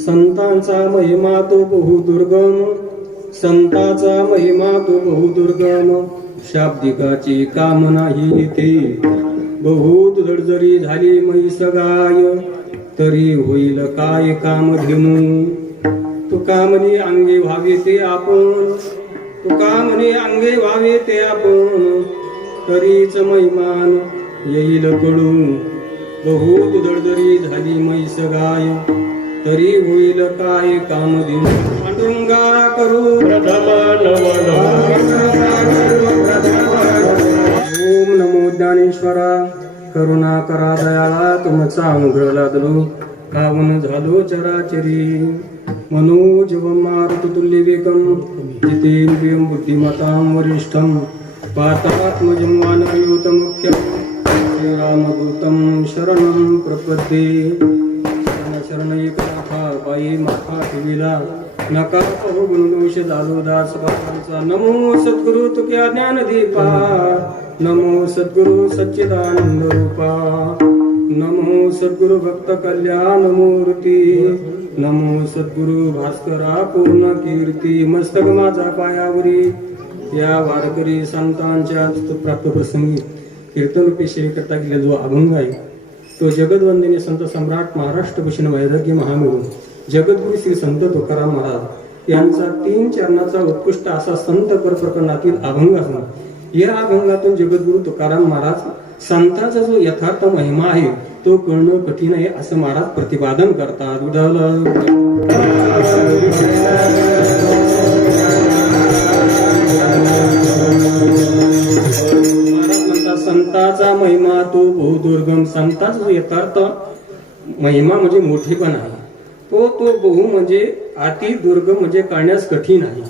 संतांचा महिमा तो बहुदुर्गम, संतांचा महिमा तो बहुदुर्गम, शाब्दिकाची काम नाही इथे. बहुत जडजरी झाली म्हैस गाय, तरी होईल काय कामधेनू. तुका म्हणे अंगे व्हावे ते आपण, तुका म्हणे अंगे व्हावे ते आपण, तरीच महिमान येईल कळू. बहुत जडजरी झाली म्हैस गाय, तरी होईल काय कामधेनू. पांडुरंगा करू प्रथम नमन. ओम नमो ज्ञानेश्वरा. करुणा करा दयाळा, तुमचा अनुग्रह लादलो, कावन झालो चराचरी. मनोजवं मारुततुल्य वेगं, जितेन्द्रियं बुद्धिमतां वरिष्ठं, वातात्मजं वानरयूतमुख्यं, रामदूतं शरणं प्रपद्ये. शरण एकनाथा पायी माथा ठेविला, नका पाहू गुणदोष झालो दास बापांचा. नमो सद्गुरु तुक्या ज्ञानदीपा, नमो सद्गुरु सच्चिदानंद रूपा, नमो सद्गुरु भक्त कल्याण मूर्ती, नमो सद्गुरु भास्करा पूर्ण कीर्ती. मस्तक माझा पायावरी, या वारकरी संतांच्या प्राप्त प्रसंगी कीर्तनरूपी सेवेकरता गेलेला जो अभंग आहे, तो जगदवंदनीय संत सम्राट महाराष्ट्र भूषण वैराग्य महामेरू जगद्गुरु श्री संत तुकाराम महाराज यांचा 3 चरणाचा उत्कृष्ट असा संत पर प्रकरणातील अभंग असून, या अभंगातून जगद्गुरु तुकाराम महाराज संतांचा जो यथार्थ महिमा आहे तो कळणं कठीण आहे असं महाराज प्रतिपादन करतात. संताचा महिमा तो बहुदुर्गम. संताचा जो यथार्थ महिमा म्हणजे मोठेपण आहे, तो बहु म्हणजे अति दुर्गम म्हणजे कळण्यास कठीण आहे.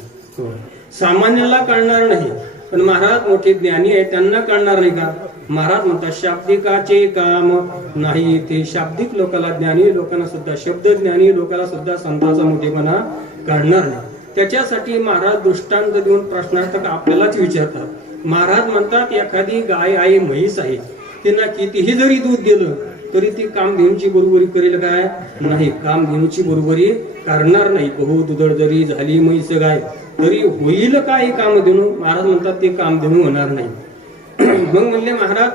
सामान्याला कळणार नाही, पण महाराज मोठे ज्ञानी आहे त्यांना कळणार नाही का. महाराज म्हणतात शाब्दिकाचे काम नाही ते. शाब्दिक लोकांना, ज्ञानी लोकांना सुद्धा, शब्द ज्ञानी लोकांना सुद्धा संताचा मोठेपणा कळणार नाही. त्याच्यासाठी महाराज दृष्टांत देऊन प्रश्नार्थक आपल्यालाच विचारतात. महाराज म्हणतात एखादी गाय आहे, म्हैस आहे, तिला कितीही जरी दूध दिलं तरी ती कामधेनूची बरोबरी करेल काय? नाही, कामधेनूची बरोबरी करणार नाही. बहु दुधड जरी झाली म्हैस गाय, तरी होईल काय कामधेनू? महाराज म्हणतात ते कामधेनू होणार नाही. मग म्हणले महाराज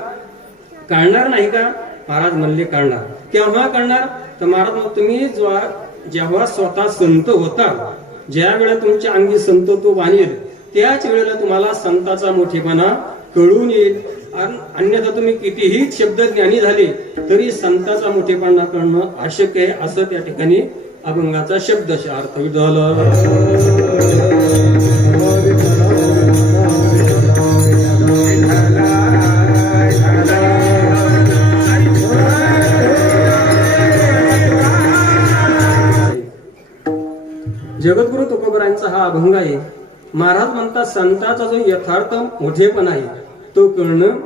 काढणार नाही का? महाराज म्हणले काढणार. केव्हा काढणार? तर महाराज मग तुम्ही जेव्हा स्वतः संत होता, ज्या वेळेला तुमच्या अंगी संत तो बाणेल, त्याच वेळेला तुम्हाला संताचा मोठेपणा कळून येईल. अन्यथा तुम्ही कितीही शब्द ज्ञानी झाले तरी संताचा मोठेपणा कळणं आवश्यक आहे, असं त्या ठिकाणी अभंगाचा शब्दशः अर्थ झाला. जगद्गुरु तुकोबरांचा हा अभंग आहे. महाराज म्हणतात संताचा जो यथार्थ मोठेपणा आहे तो कळणं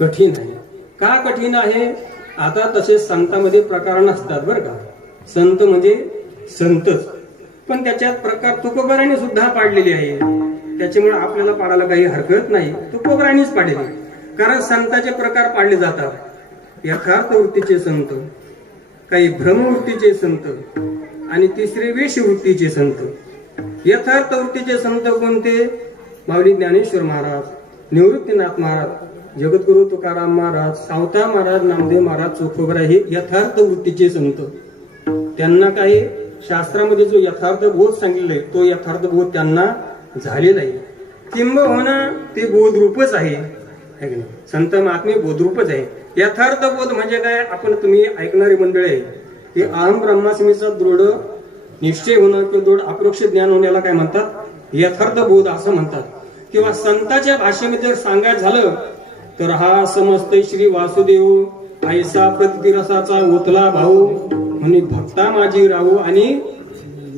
कठीण आहे. का कठीण आहे? आता तसे संतांमध्ये प्रकार नसतात बरं का. संत म्हणजे संतच, पण त्याच्यात प्रकार तुकोबरांनी सुद्धा पाडलेले आहे. त्याच्यामुळे आपल्याला पाडायला काही हरकत नाही, तुकोबरांनीच पाडले. कारण संतांचे प्रकार पाडले जातात. यथार्थ वृत्तीचे संत, काही भ्रमवृत्तीचे संत, आणि तिसरे वेशवृत्तीचे संत. यथार्थ वृत्तीचे संत कोणते? माऊली ज्ञानेश्वर महाराज, निवृत्तीनाथ महाराज, जगद्गुरु तुकाराम महाराज, सावता महाराज, नामदेव महाराज, चोखोबरा हे यथार्थ वृत्तीचे संत. त्यांना काही शास्त्रामध्ये जो यथार्थ बोध सांगितलेला आहे तो यथार्थ बोध त्यांना झालेला आहे. किंबहुना ते बोधरूपच आहे. संत महात्मे बोधरूपच आहे. यथार्थ बोध म्हणजे काय? आपण तुम्ही ऐकणारी मंडळी आहे, हे अहम ब्रह्मास्मीचा दृढ निश्चय होणं किंवा दृढ अपरोक्ष ज्ञान होण्याला काय म्हणतात? यथार्थ बोध असं म्हणतात. किंवा संतांच्या भाषेमध्ये जर सांगायचं झालं तर हा समजते श्री वासुदेव, ऐसा प्रतिरसाचा ओतला भाऊ, म्हणे भक्ता माझी राहू आणि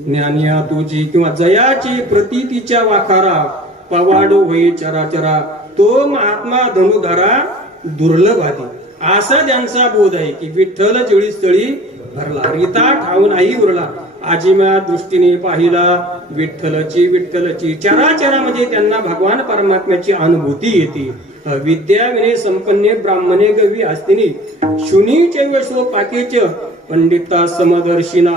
ज्ञानिया तुझी, किंवा जयाची प्रतीतीच्या वाखारा, पवाडो होई चराचरा, तो महात्मा धनुधरा दुर्लभ आहे. असा त्यांचा बोध आहे की विठ्ठल जिळी स्थळी भरला, रीता ठाऊ नाही उरला, आजिम्या दृष्टीने पाहिला विठ्ठलची. चराचरामध्ये त्यांना भगवान परमात्म्याची अनुभूती येते. विद्या विनय संपन्ने ब्राह्मणे गवी असतिनी, शुनी चैव शो पाकेच पंडिता समदर्शिना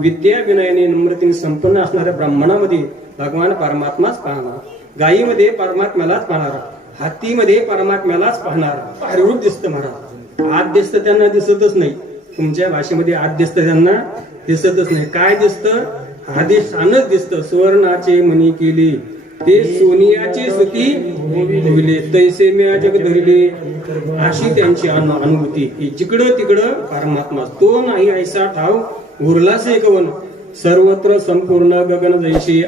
विद्या विनयाने नम्रतेने संपन्न असणाऱ्या ब्राह्मणामध्ये भगवान परमात्माच पाहणार, गायीमध्ये परमात्म्यालाच पाहणार, हातीमध्ये परमात्म्यालाच पाहणार. रूप दिसतं महाराज, आत दिसतं त्यांना दिसतच नाही. तुमच्या भाषेमध्ये आत दिसतं त्यांना दिसतच नाही. काय दिसतं? आदेशानच दिसतं. सुवर्णाचे मणी केले ते सोनियाचे सुती होईल, तैसे म्या जग धरले, अशी त्यांची अनुभूती की जिकडं तिकडं परमात्मा. तो नाही ऐसा ठाव उरलाच एक वन, सर्वत्र संपूर्ण गगन जैशी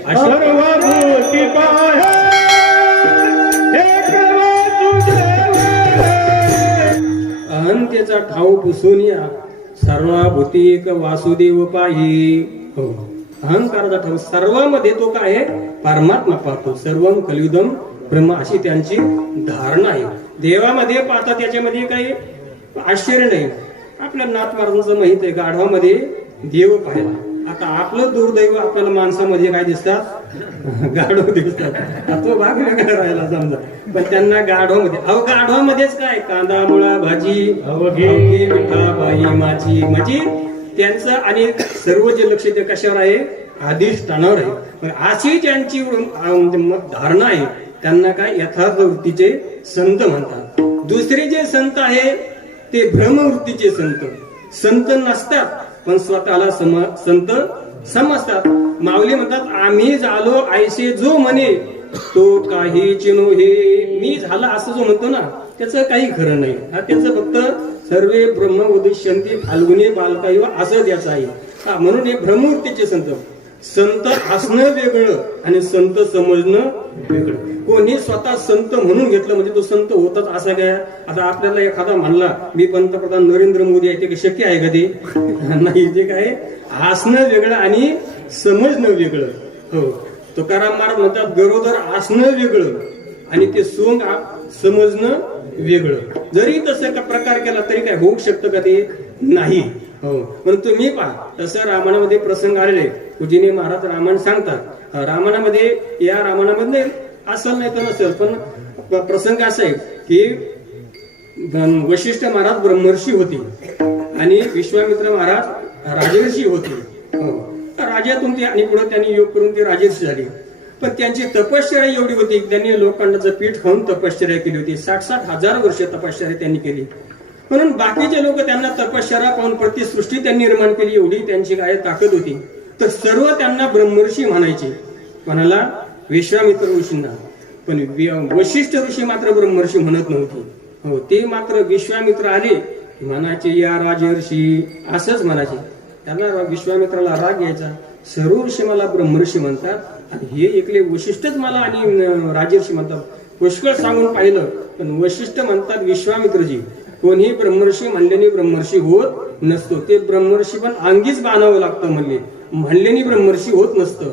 अहंतेचा ठाव पुसून या, सर्वाभूती एक वासुदेव पाही. हो, अहंकाराचा ठाव सर्वांमध्ये तो काय आहे? परमात्मा पाहतो. सर्वम कलियुगम ब्रह्म, अशी त्यांची धारणा आहे. देवामध्ये पाहतात, त्याच्यामध्ये काही आश्चर्य नाही. आपल्या नाथ महाराजांचं माहित आहे, गाढवामध्ये देव पाहिला. आता आपलं दुर्दैव, आपल्याला माणसामध्ये काय दिसतात? गाढव दिसतात. तो भाग वेगळा राहिला समजा, पण त्यांना गाढवामध्ये, गाढवामध्येच काय? कांदा मुळा भाजी अवघे मिठा बाई माझी, म्हणजे त्यांचं आणि सर्व जे लक्ष ते कशावर आहे? अधिष्ठानावर आहे. अशी त्यांची धारणा आहे. त्यांना काय? यथार्थ वृत्तीचे संत म्हणतात. दुसरे जे संत आहे ते भ्रमवृत्तीचे संत. संत नसतात पण स्वतःला संत समजतात. माऊली म्हणतात, आम्ही झालो ऐसे जो म्हणे, तो काही चिनो हे. मी झाला असं जो म्हणतो ना, त्याचं काही खरं नाही. हा त्याचं फक्त सर्वे ब्रह्म उदिष्यंती फाल्गुनी बालकायुवा असं त्याचं आहे. म्हणून हे भ्रमवृत्तीचे संत. संत असणं वेगळं आणि संत समजणं वेगळं. कोणी स्वतः संत म्हणून घेतलं म्हणजे तो संत होतात असं काय? आता आपल्याला एखादा म्हणला मी पंतप्रधान नरेंद्र मोदी आहे, ते शक्य आहे का? ते नाही. ते काय? असणं वेगळं आणि समजणं वेगळं. हो, तुकाराम महाराज म्हणतात, गरोदर असणं वेगळं आणि ते सोंग समजणं वेगळं. जरी तसं प्रकार केला तरी काय होऊ शकतं का? ते नाही. हो, पण तुम्ही पहा, तसं रामायणामध्ये प्रसंग आलेले. पूजनीय महाराज रामायण सांगतात. रामायणामध्ये, या रामायणामध्ये असेल नाही तर नसेल, पण प्रसंग असा आहे की वशिष्ठ महाराज ब्रह्मर्षी होते आणि विश्वामित्र महाराज राजर्षी होते. राजातून ते आणि पुढे त्यांनी योग करून ते राजर्षी झाले. पण त्यांची तपश्चर्या एवढी होती की त्यांनी लोखंडाचं पीठ खाऊन तपश्चर्या केली होती. 60-60 हजार वर्ष तपश्चर्या त्यांनी केली. म्हणून बाकीचे लोक त्यांना तपश्चर्या पाहून प्रतिसृष्टी त्यांनी निर्माण केली, एवढी त्यांची काय ताकद होती. तर सर्व त्यांना ब्रह्मर्षी म्हणायचे. कोणाला? विश्वामित्र ऋषींना. पण वशिष्ठ ऋषी मात्र ब्रह्मर्षी म्हणत नव्हते. हो, ते मात्र विश्वामित्र आले म्हणायचे, या राजर्षी, असंच म्हणायचे. त्यांना विश्वामित्राला राग यायचा. सर्व ऋषी मला ब्रह्मर्षी म्हणतात आणि हे एकले वशिष्ठच मला आणि राजर्षी म्हणतात. पुष्कळ सांगून पाहिलं, पण वशिष्ठ म्हणतात विश्वामित्रजी, कोणी ब्रह्मर्षी म्हणल्याने ब्रह्मर्षी होत नसतो. ते ब्रह्मर्षी पण अंगीच बांधावं लागतं, म्हणल्याने ब्रह्मर्षी होत नसतं.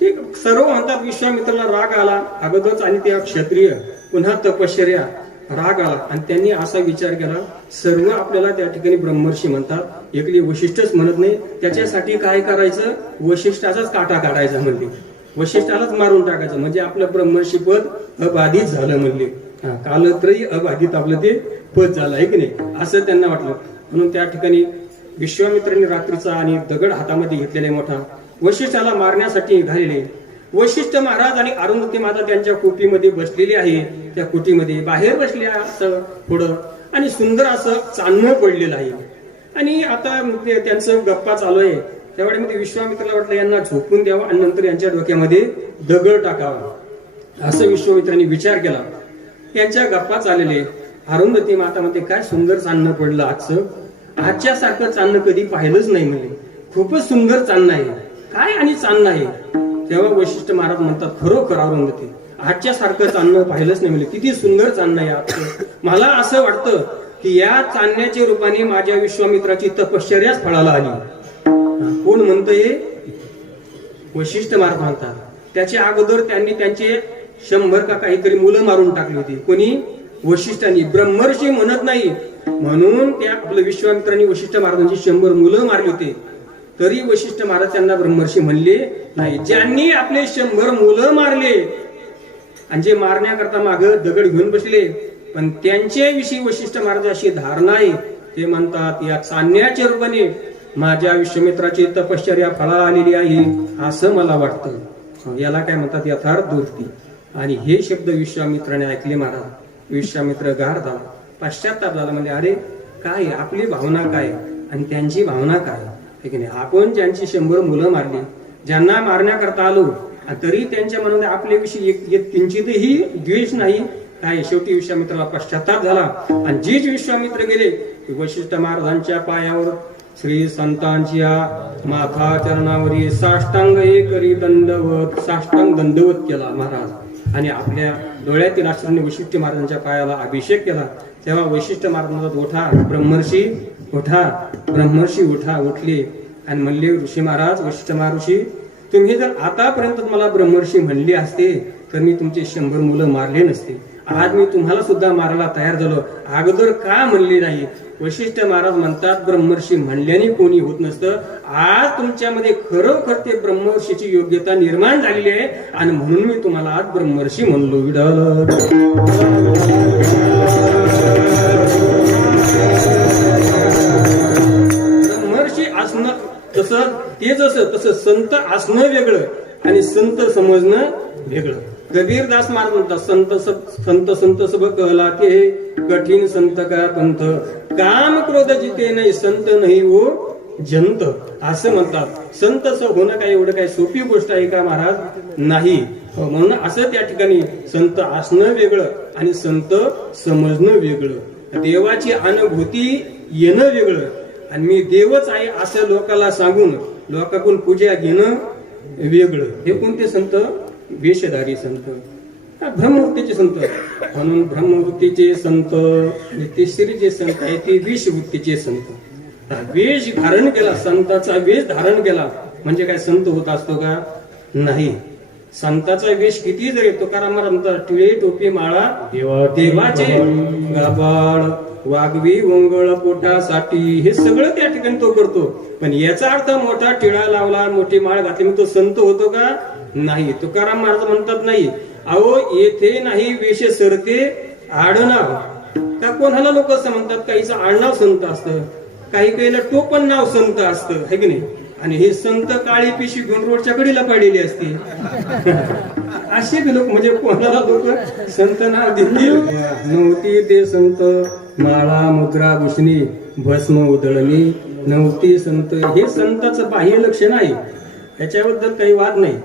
ठीक, सर्व म्हणतात. विश्वामित्राला राग आला अगोदरच आणि त्या क्षत्रिय पुन्हा तपश्चर्या, राग आला आणि त्यांनी असा विचार केला, सर्व आपल्याला त्या ठिकाणी ब्रह्मर्षी म्हणतात, एकली वशिष्ठच म्हणत नाही. त्याच्यासाठी काय करायचं? वशिष्ठाचाच काटा काढायचा म्हणले, वशिष्ठालाच मारून टाकायचं, म्हणजे आपलं ब्रह्मर्षी पद अबाधित झालं म्हणले. कालत्रयी अबाधित आपलं ते पद झालं आहे की नाही, असं त्यांना वाटलं. म्हणून त्या ठिकाणी विश्वामित्रांनी रात्रीचा आणि दगड हातामध्ये घेतलेला मोठा वशिष्ठाला मारण्यासाठी निघालेले. वशिष्ठ महाराज आणि अरुंधती माता त्यांच्या कुटीमध्ये बसलेली आहे. त्या कुटीमध्ये बाहेर बसल्या असं पुढं आणि सुंदर असं चांदणं पडलेलं आहे. आणि आता त्यांचं गप्पा चालू आहे. त्यावेळेमध्ये विश्वामित्राला वाटलं यांना झोपून द्यावं आणि नंतर यांच्या डोक्यामध्ये दगड टाकावा, असं विश्वामित्रांनी विचार केला. यांच्या गप्पा चाललेले. अरुंधती माता म्हणते, काय सुंदर चांदणं पडलं आजचं, आजच्या सारखं चांदणं कधी पाहिलंच नाही म्हणजे, खूपच सुंदर चांदणं आहे. काय आणि चांदणं आहे? तेव्हा वशिष्ठ महाराज म्हणतात, खरोखर अरुंधती, आजच्या सारखं चांदणं पाहिलंच नाही म्हणजे, किती सुंदर चांदणं आहे आजचं. मला असं वाटतं की या चांदण्याच्या रूपाने माझ्या विश्वामित्राची तपश्चर्याच फळाला आली. कोण म्हणतंय? वशिष्ठ महाराज म्हणतात. त्याच्या अगोदर त्यांनी त्यांचे 100 का काहीतरी मुलं मारून टाकली होती. कोणी? वशिष्ठांनी. ब्रह्मर्षी म्हणत नाही म्हणून त्या आपलं विश्वामित्रांनी वशिष्ठ महाराजांची 100 मुलं मारली होती, तरी वशिष्ठ महाराज त्यांना ब्रह्मर्षी म्हणले नाही. ज्यांनी आपले 100 मुलं मारले आणि जे मारण्याकरता माग दगड घेऊन बसले, पण त्यांच्या विषयी वशिष्ठ महाराज अशी धारणा आहे ते म्हणतात या चांदण्याच्या रूपाने माझ्या विश्वामित्राची तपश्चर्या फळा आलेली आहे असं मला वाटतं. याला काय म्हणतात यथार्थ वृत्ती. आणि हे शब्द विश्वामित्राने ऐकले महाराज. विश्वामित्र गार झाला, पश्चाताप झाला. म्हणजे अरे काय आपली भावना काय आणि त्यांची भावना काय आहे की नाही. आपण ज्यांची 100 मुलं मारली, ज्यांना मारण्याकरता आलो, तरी त्यांच्या मनामध्ये आपल्याविषयी एक किंचितही द्वेष नाही काय. शेवटी विश्वामित्राला पश्चाताप झाला आणि जे विश्वामित्र गेले वशिष्ठ महाराजांच्या पायावर श्री संतांच्या माथा चरणावरी साष्टांग करी दंडवत, साष्टांग दंडवत केला महाराज. आणि आपल्या डोळ्यातील आश्रयाने वशिष्ठ महाराजांच्या पायाला अभिषेक केला. तेव्हा वशिष्ठ महाराज उठा ब्रह्मर्षी उठा, ब्रह्मर्षी उठा. उठले आणि म्हणले ऋषी महाराज, वशिष्ठ महर्षी, तुम्ही जर आतापर्यंत मला ब्रह्मर्षी म्हणले असते तर मी तुमचे 100 मुलं मारले नसते. आज मी तुम्हाला सुद्धा मारायला तयार झालो, अगोदर का म्हणले नाही. वशिष्ठ महाराज म्हणतात ब्रह्मर्षी म्हणल्याने कोणी होत नसतं. आज तुमच्यामध्ये खरोखर ते ब्रह्मर्षीची योग्यता निर्माण झालेली आहे आणि म्हणून मी तुम्हाला आज ब्रह्मर्षी म्हणलो. विठ्ठल ब्रह्मर्षी असणं तसं संत असणं वेगळं आणि संत समजणं वेगळं. कबीरदास महाराज म्हणतात संत संत सब कहला के कठीण संत का पंथ, काम क्रोध जिते नाही संत नाही वो जंत असं म्हणतात. संत होणं काय एवढं काय सोपी गोष्ट आहे का महाराज? नाही. म्हणून असं त्या ठिकाणी संत असणं वेगळं आणि संत समजणं वेगळं. देवाची अनुभूती येणं वेगळं आणि मी देवच आहे असं लोकांना सांगून लोकांकडून पूजा घेणं वेगळं. हे कोणते संत? वेशधारी संत, ब्रह्मवृत्तीचे संत. म्हणून ब्रह्मवृत्तीचे संत, तिसरी जे संत आहे ते वेशवृत्तीचे संत. वेश धारण केला, संताचा वेश धारण केला म्हणजे काय संत होत असतो का? नाही. संताचा वेश किती जरी तुकाराम म्हणतात टिळे टोपी माळा देवाचे गाबाळ वाघवी वंगळ पोटासाठी हे सगळं त्या ठिकाणी तो करतो. पण याचा अर्थ मोठा टिळा लावला मोठी माळ घातली मग तो संत होतो का? नाही. तुकाराम महाराज म्हणतात नाही, अहो येथे नाही वेश सरते आडनाव. का कोणाला लोक असं म्हणतात, काहीचं आडनाव संत असतं, काही काहीला टोपण नाव संत असतं, है की नाही. आणि हे संत काळी पिशवी घेऊन रोडच्या कडेला पाडलेली असते. असे लोक म्हणजे कोणाला लोक संत नाव देतील. नव्हती ते संत माळा मुद्रा भूषणी भस्म उधळणी नव्हती संत. हे संताचं बाह्य लक्षण आहे, त्याच्याबद्दल काही वाद नाही.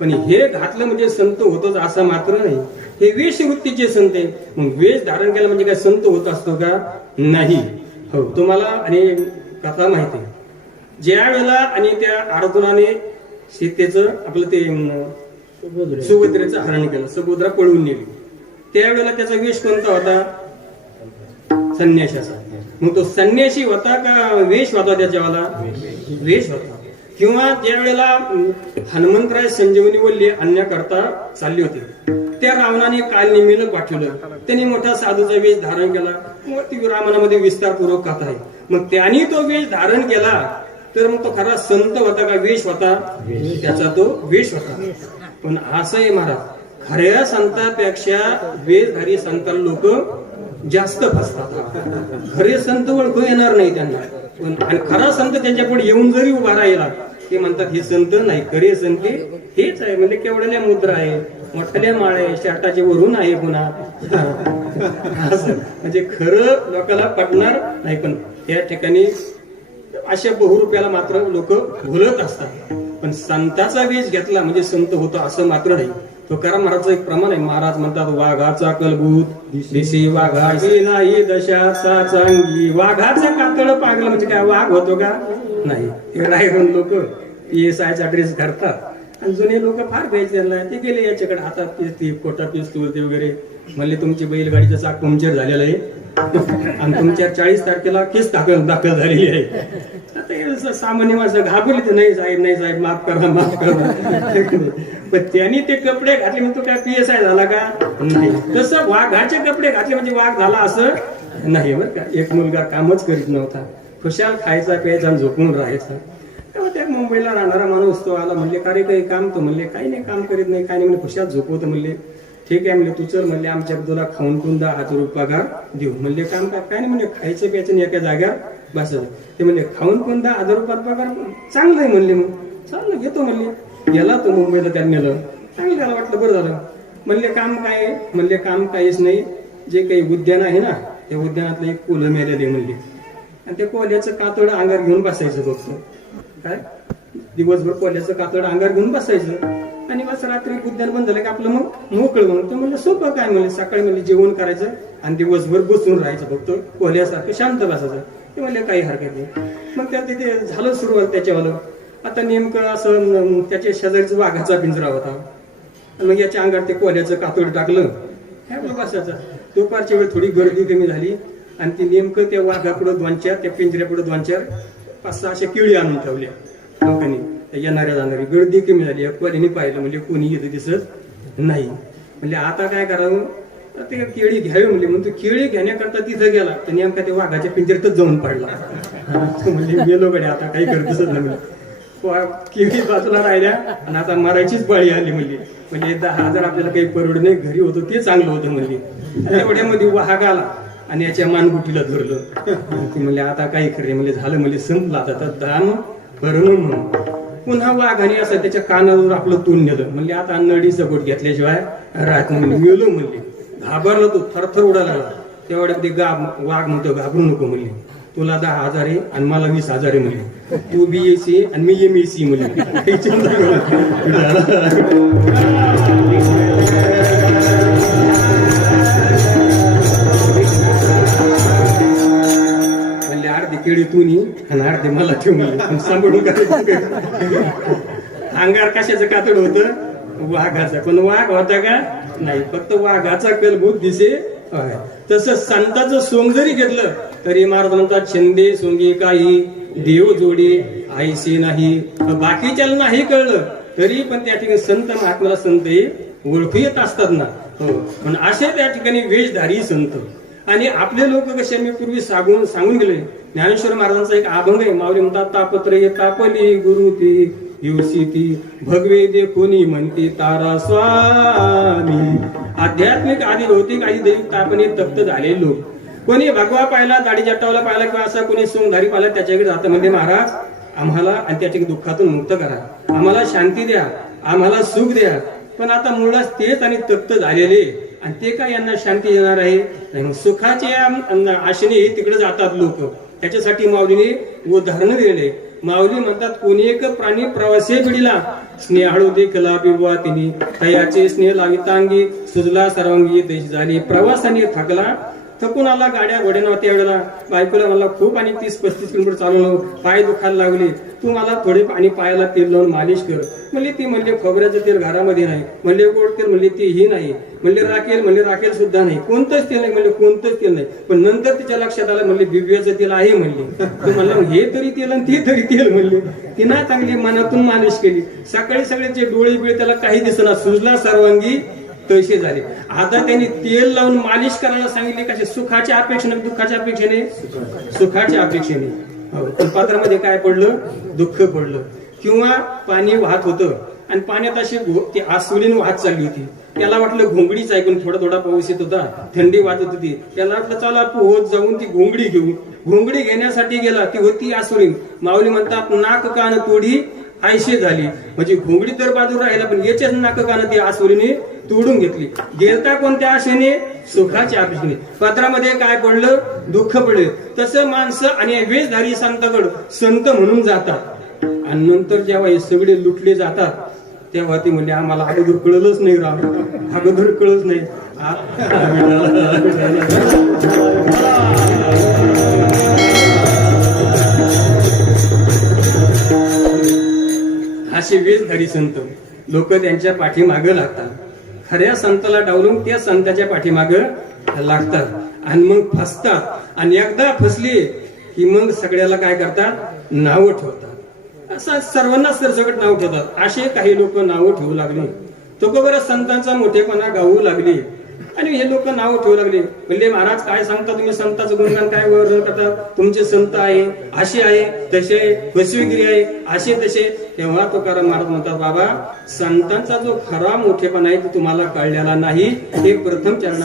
पण हे घातलं म्हणजे संत होतच असं मात्र नाही. हे वेशवृत्तीचे संत आहे. मग वेश धारण केला म्हणजे काय संत होत असतो का? नाही. हो, तुम्हाला आणि कथा माहिती आहे. ज्या वेळेला आणि त्या अर्जुनाने सीतेचं आपलं ते सुभद्रेचं हरण केलं, सुभद्रा पळून नेली, त्यावेळेला त्याचा वेश कोणता होता? संन्याशाचा. मग तो संन्यासी होता का वेश होता? त्याच्यावाला वेश होता. किंवा ज्या वेळेला हनुमंतराय संजीवनी वल्ली आणण्याकरता चालले होते, त्या रावणाने काल नेमीला पाठवलं, त्यांनी मोठा साधूचा वेश धारण केला. ती रामायणामध्ये विस्तारपूर्वक कथा आहे. मग त्यांनी तो वेश धारण केला तर मग तो खरा संत होता का वेश होता? त्याचा तो वेश होता. पण असं आहे महाराज, खऱ्या संतापेक्षा वेशधारी संतांना लोक जास्त फसतात. खरे संत ओळखू येणार नाही त्यांना. पण खरा संत त्यांच्या पुढे येऊन जरी उभा राहिला ते म्हणतात हे संत नाही, खरे संत हेच आहे. म्हणजे केवढ्या मुद्रा आहे, मोठ्या माळ आहे, शर्टाचे वरून आहे पुन्हा. असं म्हणजे खरं लोकांना पटणार नाही. पण त्या ठिकाणी अशा बहुरूप्याला मात्र लोक भुलत असतात. पण संताचा वेश घेतला म्हणजे संत होतो असं मात्र नाही. तुकाराम महाराजचं एक प्रमाण आहे. महाराज म्हणतात वाघाचा कलभूत दिसी वाघाची नाही दशाचा चांगी. वाघाचं कातळ पागलं म्हणजे काय वाघ होतो का? नाही. ते रायगण लोक PSI चा ड्रेस घालतात आणि जुने लोक फार बेचैन ते गेले याच्याकडे हातात कोटा पिस्तूल ते वगैरे. म्हणले तुमची बैलगाडीचं चाक पंक्चर झालेलं आहे आणि तुमच्या 40 तारखेला केस दाखल झालेली आहे. आता सामान्य माणसं घाबरली तर नाही साहेब, नाही साहेब, माफ करा माफ करा. पण त्यांनी ते कपडे घातले म्हणजे तो काय PSI झाला का? नाही. तसं वाघाचे कपडे घातले म्हणजे वाघ झाला असं नाही. बरं का, एक मुलगा कामच करीत नव्हता, खुशाल खायचा प्यायचा आणि झोपून राहायचा. तेव्हा त्या मुंबईला राहणारा माणूस तो आला. म्हणले का रे काही काम? तो म्हणले काही नाही, काम करीत नाही, काही नाही, म्हणजे खुशाल झोपवतो. म्हणले ठीक आहे म्हणले, तू चल म्हणले, आमच्या तुला खाऊन पिऊन 10,000 रुपये पगार देऊ. म्हणले काम काय नाही म्हणले, खायचं प्यायचं नाही, एका जाग्यावर बसायचं. ते म्हणले खाऊन पिऊन 10,000 रुपये पगार चांगलं आहे म्हणले. मग चांगलं घेतो म्हणले. गेला तो मुंबईला, त्यांनी नेलं. चांगलं त्याला वाटलं, बरं झालं. म्हणले काम काय आहे? म्हणले काम काहीच नाही, जे काही उद्यान आहे ना त्या उद्यानातलं एक कोल्ह मेलेले म्हणले, आणि त्या कोल्याचं कातड अंगार घेऊन बसायचं. बघतो काय दिवसभर कोल्याचं कातड अंगार घेऊन बसायचं, आणि बस रात्री उद्यान बंद झालं की आपलं मग मोकळं. म्हणून ते म्हणलं सोपं काय म्हणले, सकाळी म्हणले जेवण करायचं आणि दिवसभर बसून राहायचं, फक्त कोल्यासारखं शांत बसायचं. ते म्हणले काही हरकत नाही. मग त्या तिथे झालं सुरुवात त्याच्यावालं. आता नेमकं असं त्याच्या शेजारीचा वाघाचा पिंजरा होता, मग याच्या अंगात ते कोल्याचं कातड टाकलं, काय बसायचं. दुपारच्या वेळ थोडी गर्दी कमी झाली, आणि ती नेमकं त्या वाघापुढं 2-4, त्या पिंजऱ्यापुढं 2-4, 5-6 अशा किळी आणून ठेवल्या लोकांनी. येणाऱ्या जाणारी गर्दी कमी झाली. कोल्याने पाहिलं, म्हणजे कोणी येतं दिसत नाही. म्हणजे आता काय करावं, ते केळी घ्यावी म्हणले. म्हणून तो केळी घेण्याकरता तिथं गेला, तर नेमका ते वाघाच्या पिंजऱ्यातच जाऊन पडला. म्हणजे गेलो कडे, आता काही करतच नाही. केळी बाजूला राहिल्या, आणि आता मारायचीच बाळी आली म्हणली. म्हणजे 10,000 आपल्याला काही परवड नाही, घरी होतं ते चांगलं होतं म्हणली. एवढ्यामध्ये वाघ आला आणि याच्या मानगुटीला धरलं. ते म्हणले आता काही खरे म्हणजे झालं, म्हणजे संपला आता दाम बरं म्हणून. पुन्हा वाघाने असं त्याच्या कानावर आपलं तोंड नेलं. म्हणजे आता नडीचा गोट घेतल्याशिवाय राहत नाही. मेलो म्हणले. घाबरला तो, थरथर उडाला. तेवढ्या ते वाघ म्हणतो घाबरू नको म्हणले, तुला 10,000 आहे आणि मला 20,000 आहे म्हणले. तू BSc आणि मी MSc म्हणले. अर्धे केळी तू नी आणि अर्धे मला ठेव म्हणले. सांभाळून अंगार कशाचं कातड होतं? वाघाचा. पण वाघ होता का? नाही, फक्त वाघाचा कलभूत दिसे. तसं संताचं सोंग जरी घेतलं तरी महाराज म्हणतात, छंदे सोंगी काही देव जोडी आईसे नाही. बाकीच्याला नाही कळलं तरी पण त्या ठिकाणी संत महात्म्याला संत हे ओळखू येत असतात ना. हो, पण असे त्या ठिकाणी वेशधारी संत. आणि आपले लोक कसे, मी पूर्वी सांगून गेले, ज्ञानेश्वर महाराजांचा एक अभंग आहे. माऊली म्हणतात, तापत्रय तापली गुरु ती दिवशी ती भगवे दे कोणी म्हणते तारा स्वामी. आध्यात्मिक आधी भौतिक आधी दैविक तापणे तप्त झाले लोक. कोणी भगवा पाहिला, दाढी जटावला पाहिला, किंवा असा कोणी सोंगधारी पाहिला, त्याच्याकडे जातं म्हणजे महाराज आम्हाला आणि त्याच्या दुःखातून मुक्त करा, आम्हाला शांती द्या, आम्हाला सुख द्या. पण आता मुळात तेच आणि तप्त झालेले, आणि ते काय यांना शांती देणार आहे? नाही. सुखाच्या आशेने तिकडे जातात लोक. त्याच्यासाठी माऊलीने उदाहरण दिलेले. माऊली म्हणतात, कोणी एक प्राणी प्रवासे पिढीला स्नेहाळू देखला बिवा तिने तयाचे स्नेह लावितांगी सुजला सर्वांगी देश झाली. प्रवासाने थकला, थकून आला, गाड्या घोड्या नव्हत्या वेळेला. बायकोला मला खूप आणि 30-35 किलोमीटर चालवलं, पाय दुखायला लागले, तू मला थोडे आणि पायाला तेल लावून मालिश कर. म्हणले ती म्हणले खोबऱ्याचं तेल घरामध्ये नाही. म्हणले गोड तेल, म्हणले तेही नाही. म्हणले राखेल सुद्धा नाही. कोणतंच तेल नाही. म्हणले कोणतंच तेल नाही. पण नंतर तिच्या लक्षात आलं, म्हणले दिव्याचं तेल आहे म्हणले. तर म्हणलं हे तरी तेल आणि ते तरी तेल म्हणले. तिनं चांगली मनातून मालिश केली. सकाळी सगळ्याचे डोळे बिळे त्याला काही दिसना, सुजला सर्वांगी तसे झाले. आता त्यांनी तेल लावून मालिश करायला सांगितले. कशा? सुखाच्या अपेक्षेने, दुःखाच्या अपेक्षेने, सुखाच्या अपेक्षेने. पण पात्रामध्ये काय पडलं? दुःख पडलं. किंवा पाणी वाहत होतं आणि पाण्यात अशी ती आसुलीन वाहत चालली होती. त्याला वाटलं घोंगडीच ऐकून, थोडा थोडा पाऊस येत होता, थंडी वाजत होती. त्याला वाटलं चला पोहत जाऊन ती घोंगडी घेऊ. घोंगडी घेण्यासाठी गेला, ती होती आसुलीन. माऊली म्हणतात, नाक कान तोडी आयशे झाली. म्हणजे घोंगडी तर बाजूला राहिला, पण याच्याच नाक कान ती आसुलीने तोडून घेतली. गेलता कोणत्या आशेने? सुखाच्या आशेने. पत्रामध्ये काय पडलं? दुःख पडले. तसं माणसं आणि वेशधारी संतागड संत म्हणून जातात, आणि नंतर जेव्हा हे सगळे लुटले जातात तेव्हा ते म्हणजे आम्हाला अगोदर कळलंच नाही, अगोदर कळच नाही. असे वेशधारी संत लोक त्यांच्या पाठीमागं लागतात. खऱ्या संताला डावलून त्या संताच्या पाठीमागं लागतात आणि मग फसतात. आणि एकदा फसले की मग सगळ्याला काय करतात? नावं ठेवतात. असं सर्वांना सरसकट नाव ठेवतात. असे काही लोक नावं ठेवू लागले. तो बरं संतांचा मोठेपणा गाऊ लागले. आणि हे लोक नाव ठेवू लागले, म्हणले महाराज काय सांगता तुम्ही, संतांचं गुणगान काय वर्णन करता, तुमचे संत आहे असे आहे तसे, बसवेगिरी आहे असे तसे. तेव्हा तुकाराम महाराज म्हणतात, बाबा संतांचा जो खरा मोठेपणा आहे तो तुम्हाला कळलेला नाही. हे प्रथम चरण